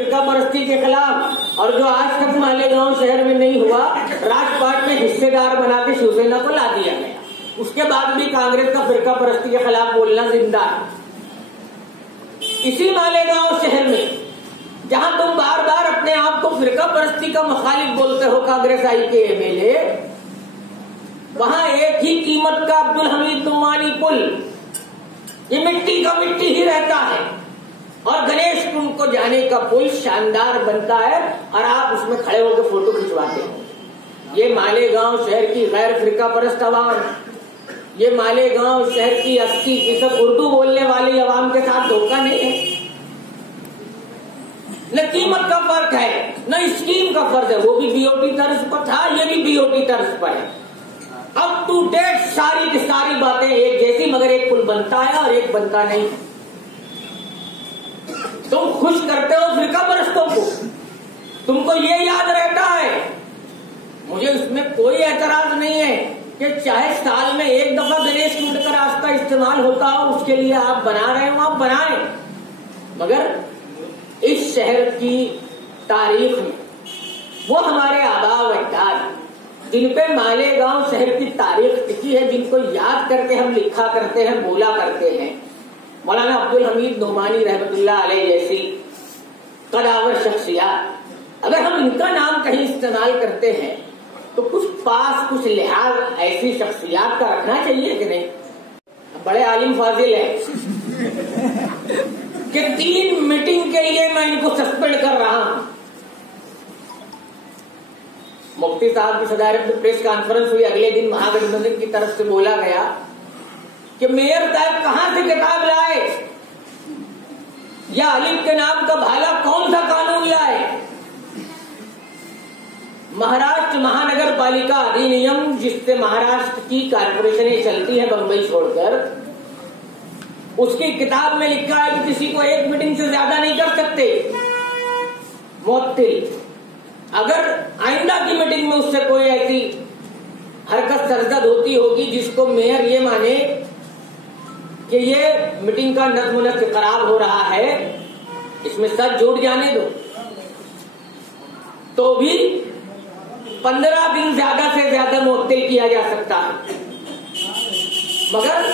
فرقہ پرستی کے خلاف، اور جو آج تک مالیگاؤں شہر میں نہیں ہوا، راج پاٹ میں حصے دار بنا کے شیو سینا کو لا دیا گیا۔ اس کے بعد بھی کانگریس کا فرقہ پرستی کے خلاف بولنا زندہ ہے۔ اسی مالیگاؤں شہر میں جہاں تم بار بار اپنے آپ کو فرقہ پرستی کا مخالف بولتے ہو، کانگریس آئی کے MLA، وہاں ایک ہی قیمت کا عبدالحمید نعمانی پل، یہ مٹی کا مٹی ہی رہتا ہے، اور گنیش کنڈ کو جانے کا پل شاندار بنتا ہے، اور آپ اس میں کھڑے ہو کے فوٹو کھنچواتے ہو۔ یہ مالیگاؤں شہر کی غیر فرقہ پرست عوام، یہ مالیگاؤں شہر کی 80% اردو بولنے والی عوام کے ساتھ دھوکہ نہیں ہے۔ نہ قیمت کا فرق ہے، نہ اسکیم کا فرق ہے، وہ بھی BOT طرز پر تھا، یہ بھی BOT طرز پر ہے۔ اب ٹو ڈیٹ ساری کی ساری باتیں ایک جیسی، مگر ایک پل بنتا ہے اور ایک بنتا نہیں۔ تم خوش کرتے ہو فرقہ پرستوں کو، تم کو یہ یاد رہتا ہے۔ مجھے اس میں کوئی اعتراض نہیں ہے کہ چاہے سال میں ایک دفعہ گنیش کنڈ کا راستہ استعمال ہوتا ہو، اس کے لیے آپ بنا رہے ہو، آپ بنائیں، مگر اس شہر کی تاریخ میں وہ ہمارے آباء و اجداد جن پہ مالیگاؤں شہر کی تاریخ ٹکی ہے، جن کو یاد کر کے ہم لکھا کرتے ہیں، بولا کرتے ہیں، مولانا عبدالحمید نعمانی رحمۃ اللہ علیہ جیسی قداور شخصیات، اگر ہم ان کا نام کہیں استعمال کرتے ہیں تو کچھ پاس کچھ لحاظ ایسی شخصیات کا رکھنا چاہیے کہ نہیں؟ بڑے عالم فاضل ہیں کہ 3 میٹنگ کے لیے میں ان کو سسپینڈ کر رہا ہوں۔ مفتی صاحب کی صدارت میں پریس کانفرنس ہوئی، اگلے دن مہا گٹھ بندھن کی طرف سے بولا گیا کہ میئر صاحب کہاں سے کتاب لائے، یا الف کے نام کا بھالا کون سا قانون لائے؟ مہاراشٹر مہانگر پالیکا ادھینیم، جس سے مہاراشٹر کی کارپوریشنیں چلتی ہیں بمبئی چھوڑ کر، اس کی کتاب میں لکھا ہے کہ کسی کو 1 میٹنگ سے زیادہ نہیں کر سکتے معطل۔ اگر آئندہ کی میٹنگ میں اس سے کوئی ایسی حرکت سرزد ہوتی ہوگی جس کو میئر یہ مانے کہ یہ میٹنگ کا نظم و نسق خراب ہو رہا ہے، اس میں سچ جھوٹ جانے دو، تو بھی 15 دن زیادہ سے زیادہ معطل کیا جا سکتا ہے۔ مگر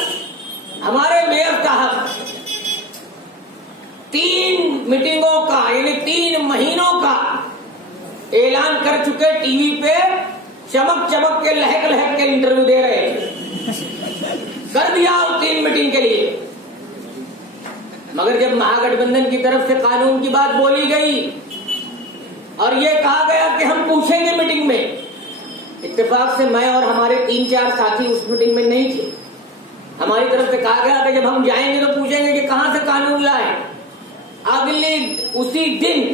ہمارے میئر صاحب 3 میٹنگوں کا یعنی 3 مہینوں کا اعلان کر چکے، ٹی وی پہ چمک چمک کے لہک لہک کے انٹرویو دے رہے ہیں، کر دیا 3 میٹنگ کے لیے، مگر جب مہا گٹھ بندھن کی طرف سے قانون کی بات بولی گئی اور یہ کہا گیا کہ ہم پوچھیں گے میٹنگ میں، اتفاق سے میں اور ہمارے 3-4 ساتھی اس میٹنگ میں نہیں تھے، ہماری طرف سے کہا گیا کہ جب ہم جائیں گے تو پوچھیں گے کہ کہاں سے قانون لائے۔ اگلے اسی دن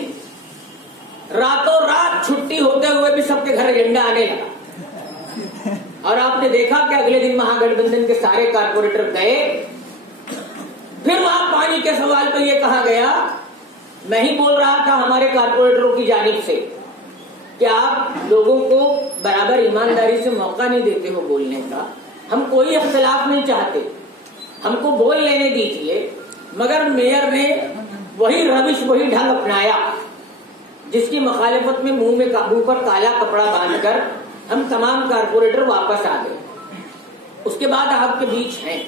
راتوں رات چھٹی ہوتے ہوئے بھی سب کے گھر ایجنڈا آنے لگا، اور آپ نے دیکھا کہ اگلے دن مہا گٹھ بندھن کے سارے کارپوریٹر گئے۔ پھر وہاں پانی کے سوال پہ یہ کہا گیا، میں ہی بول رہا تھا ہمارے کارپوریٹروں کی جانب سے کہ آپ لوگوں کو برابر ایمانداری سے موقع نہیں دیتے ہو بولنے کا، ہم کوئی اختلاف نہیں چاہتے، ہم کو بول لینے دیجیے، مگر میئر نے وہی روش وہی ڈھنگ اپنایا جس کی مخالفت میں منہ پر کالا کپڑا باندھ کر ہم تمام کارپوریٹر واپس آ گئے۔ اس کے بعد آپ کے بیچ ہیں،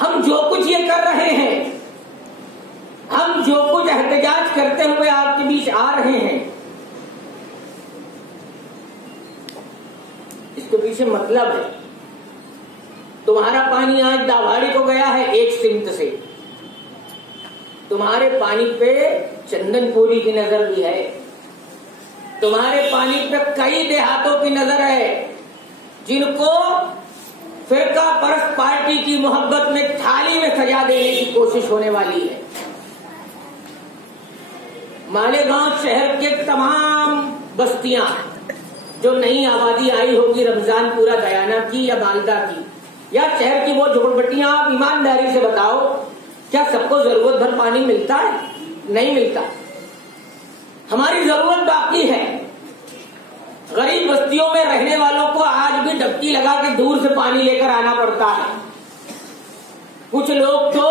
ہم جو کچھ یہ کر رہے ہیں، ہم جو کچھ احتجاج کرتے ہوئے آپ کے بیچ آ رہے ہیں، اس کے پیچھے مطلب ہے۔ تمہارا پانی آج داواڑی کو گیا ہے ایک سمت سے، تمہارے پانی پہ چندن پوری کی نظر بھی ہے، تمہارے پانی پہ کئی دیہاتوں کی نظر ہے جن کو فرقہ پرست پارٹی کی محبت میں تھالی میں سجا دینے کی کوشش ہونے والی ہے۔ مالیگاؤں شہر کے تمام بستیاں جو نئی آبادی آئی ہوگی، رمضان پورہ گیانہ کی یا مالدہ کی یا شہر کی وہ جھوپڑپٹیاں، آپ ایمانداری سے بتاؤ کیا سب کو ضرورت بھر پانی ملتا ہے؟ نہیں ملتا، ہماری ضرورت باقی ہے۔ غریب بستیوں میں رہنے والوں کو آج بھی ڈبکی لگا کے دور سے پانی لے کر آنا پڑتا ہے۔ کچھ لوگ تو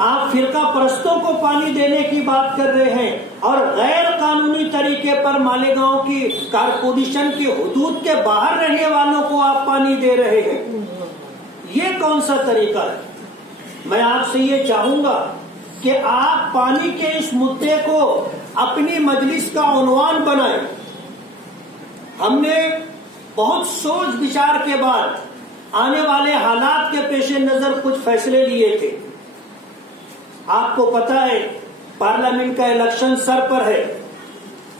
آپ فرقہ پرستوں کو پانی دینے کی بات کر رہے ہیں اور غیر قانونی طریقے پر مالیگاؤں کی کارپوریشن کی حدود کے باہر رہنے والوں کو آپ پانی دے رہے ہیں. یہ کون سا طریقہ ہے؟ میں آپ سے یہ چاہوں گا کہ آپ پانی کے اس مدعے کو اپنی مجلس کا عنوان بنائیں. ہم نے بہت سوچ بچار کے بعد آنے والے حالات کے پیش نظر کچھ فیصلے لیے تھے. آپ کو پتا ہے پارلیمنٹ کا الیکشن سر پر ہے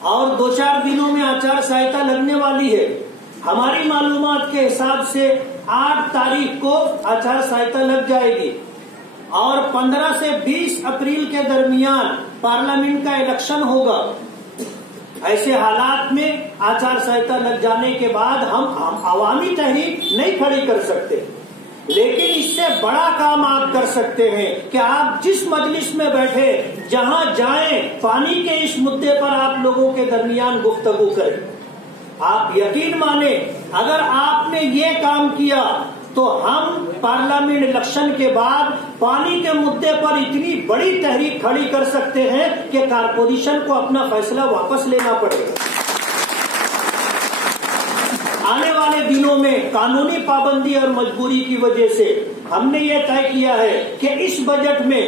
اور 2-4 دنوں میں آچار سنہتا لگنے والی ہے. ہماری معلومات کے حساب سے 8 تاریخ کو آچار سنہتا لگ جائے گی اور 15 سے 20 اپریل کے درمیان پارلیمنٹ کا الیکشن ہوگا. ایسے حالات میں آچار سنہتا لگ جانے کے بعد ہم عوامی تحریک نہیں کھڑی کر سکتے، لیکن اس سے بڑا کام آپ کر سکتے ہیں کہ آپ جس مجلس میں بیٹھے جہاں جائیں پانی کے اس مدعے پر آپ لوگوں کے درمیان گفتگو کریں. آپ یقین مانیں اگر آپ نے یہ کام کیا تو ہم پارلیمنٹ الیکشن کے بعد پانی کے مدعے پر اتنی بڑی تحریک کھڑی کر سکتے ہیں کہ کارپوریشن کو اپنا فیصلہ واپس لینا پڑے گا. آنے والے دنوں میں قانونی پابندی اور مجبوری کی وجہ سے ہم نے یہ طے کیا ہے کہ اس بجٹ میں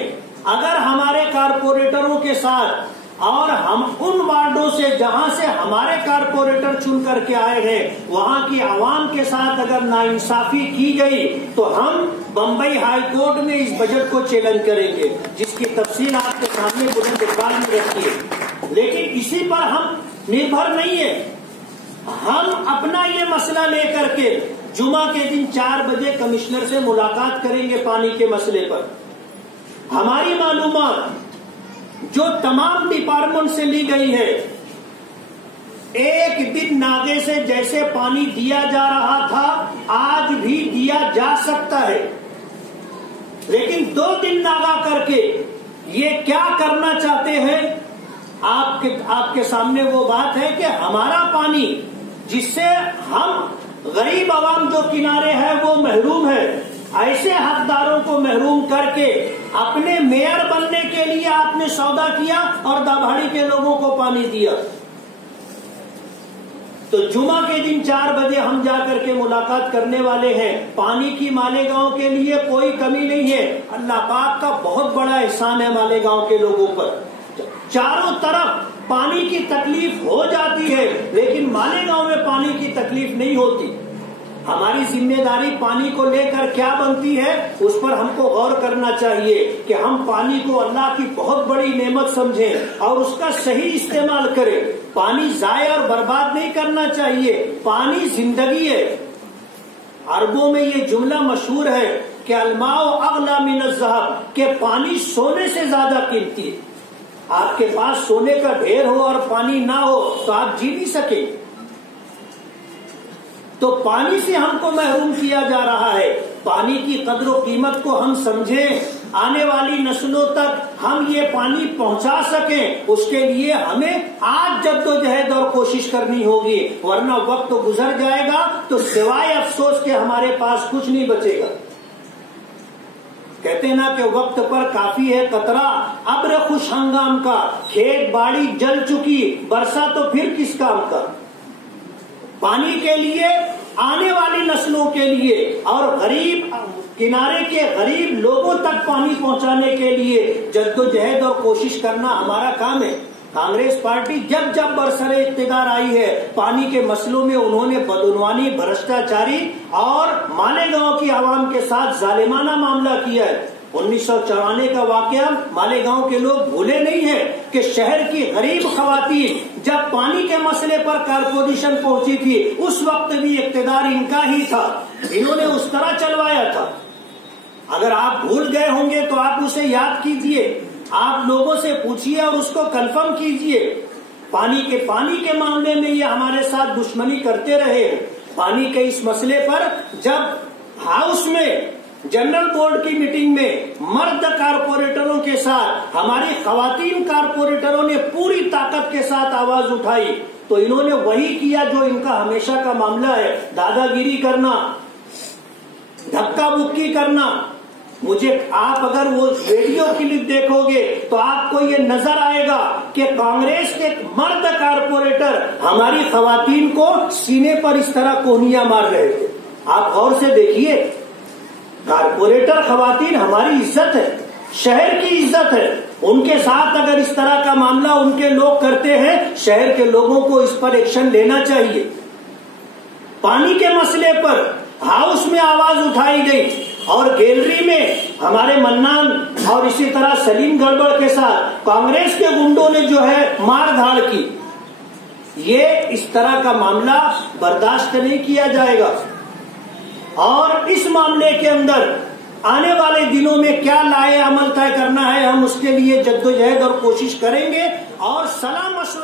اگر ہمارے کارپوریٹروں کے ساتھ اور ہم ان وارڈوں سے جہاں سے ہمارے کارپوریٹر چن کر کے آئے ہیں وہاں کی عوام کے ساتھ اگر ناانصافی کی گئی تو ہم بمبئی ہائی کورٹ میں اس بجٹ کو چیلنج کریں گے، جس کی تفصیل آپ کے سامنے بلند اقبال میں رکھی ہے. لیکن اسی پر ہم نربھر نہیں ہے. ہم اپنا یہ مسئلہ لے کر کے جمعہ کے دن 4 بجے کمشنر سے ملاقات کریں گے پانی کے مسئلے پر. ہماری معلومات جو تمام ڈپارٹمنٹ سے لی گئی ہے، ایک دن ناگے سے جیسے پانی دیا جا رہا تھا آج بھی دیا جا سکتا ہے، لیکن 2 دن ناگا کر کے یہ کیا کرنا چاہتے ہیں؟ آپ کے سامنے وہ بات ہے کہ ہمارا پانی جس سے ہم غریب عوام جو کنارے ہیں وہ محروم ہے، ایسے حقداروں کو محروم کر کے اپنے میئر بننے کے لیے آپ نے سودا کیا اور داباڑی کے لوگوں کو پانی دیا. تو جمعہ کے دن 4 بجے ہم جا کر کے ملاقات کرنے والے ہیں. پانی کی مالیگاؤں کے لیے کوئی کمی نہیں ہے. اللہ پاک کا بہت بڑا احسان ہے مالیگاؤں کے لوگوں پر. چاروں طرف پانی کی تکلیف ہو جاتی ہے لیکن مالیگاؤں میں پانی کی تکلیف نہیں ہوتی. ہماری ذمہ داری پانی کو لے کر کیا بنتی ہے اس پر ہم کو غور کرنا چاہیے کہ ہم پانی کو اللہ کی بہت بڑی نعمت سمجھیں اور اس کا صحیح استعمال کریں. پانی ضائع اور برباد نہیں کرنا چاہیے. پانی زندگی ہے. عربوں میں یہ جملہ مشہور ہے کہ الماء اغلی من الذهب، کہ پانی سونے سے زیادہ قیمتی ہے. آپ کے پاس سونے کا ڈھیر ہو اور پانی نہ ہو تو آپ جی نہیں سکیں. تو پانی سے ہم کو محروم کیا جا رہا ہے. پانی کی قدر و قیمت کو ہم سمجھیں، آنے والی نسلوں تک ہم یہ پانی پہنچا سکیں. اس کے لیے ہمیں آج جدوجہد اور کوشش کرنی ہوگی، ورنہ وقت تو گزر جائے گا تو سوائے افسوس کے ہمارے پاس کچھ نہیں بچے گا. کہتے ہیں نا کہ وقت پر کافی ہے قطرہ ابر خوش ہنگام کا، کھیت باڑی جل چکی برسا تو پھر کس کام کا. پانی کے لیے آنے والی نسلوں کے لیے اور غریب کنارے کے غریب لوگوں تک پانی پہنچانے کے لیے جدوجہد اور کوشش کرنا ہمارا کام ہے. کانگریس پارٹی جب جب برسر اقتدار آئی ہے پانی کے مسئلوں میں انہوں نے بدعنوانی، بھرشٹاچاری اور مالیگاؤں کی عوام کے ساتھ ظالمانہ معاملہ کیا ہے. 1994 کا واقعہ مالیگاؤں کے لوگ بھولے نہیں ہیں کہ شہر کی غریب خواتین جب پانی کے مسئلے پر کارپوریشن پہنچی تھی اس وقت بھی اقتدار ان کا ہی تھا. انہوں نے اس طرح چلوایا تھا. اگر آپ بھول گئے ہوں گے تو آپ اسے یاد کیجئے، آپ لوگوں سے پوچھیے اور اس کو کنفرم کیجئے. پانی کے معاملے میں یہ ہمارے ساتھ دشمنی کرتے رہے. پانی کے اس مسئلے پر جب ہاؤس میں جنرل بورڈ کی میٹنگ میں مرد کارپوریٹروں کے ساتھ ہماری خواتین کارپوریٹروں نے پوری طاقت کے ساتھ آواز اٹھائی تو انہوں نے وہی کیا جو ان کا ہمیشہ کا معاملہ ہے، دادا گیری کرنا، دھکا مکی کرنا. مجھے آپ اگر وہ ویڈیو کلپ دیکھو گے تو آپ کو یہ نظر آئے گا کہ کانگریس کے مرد کارپوریٹر ہماری خواتین کو سینے پر اس طرح کونیاں مار رہے تھے. آپ غور سے دیکھیے، کارپوریٹر خواتین ہماری عزت ہے، شہر کی عزت ہے. ان کے ساتھ اگر اس طرح کا معاملہ ان کے لوگ کرتے ہیں، شہر کے لوگوں کو اس پر ایکشن لینا چاہیے. پانی کے مسئلے پر ہاؤس میں آواز اٹھائی گئی اور گیلری میں ہمارے منان اور اسی طرح سلیم گڑبڑ کے ساتھ کانگریس کے گنڈوں نے جو ہے مار دھاڑ کی. یہ اس طرح کا معاملہ برداشت نہیں کیا جائے گا. اور اس معاملے کے اندر آنے والے دنوں میں کیا لائے عمل طے کرنا ہے، ہم اس کے لیے جدوجہد اور کوشش کریں گے اور صلاح مشورہ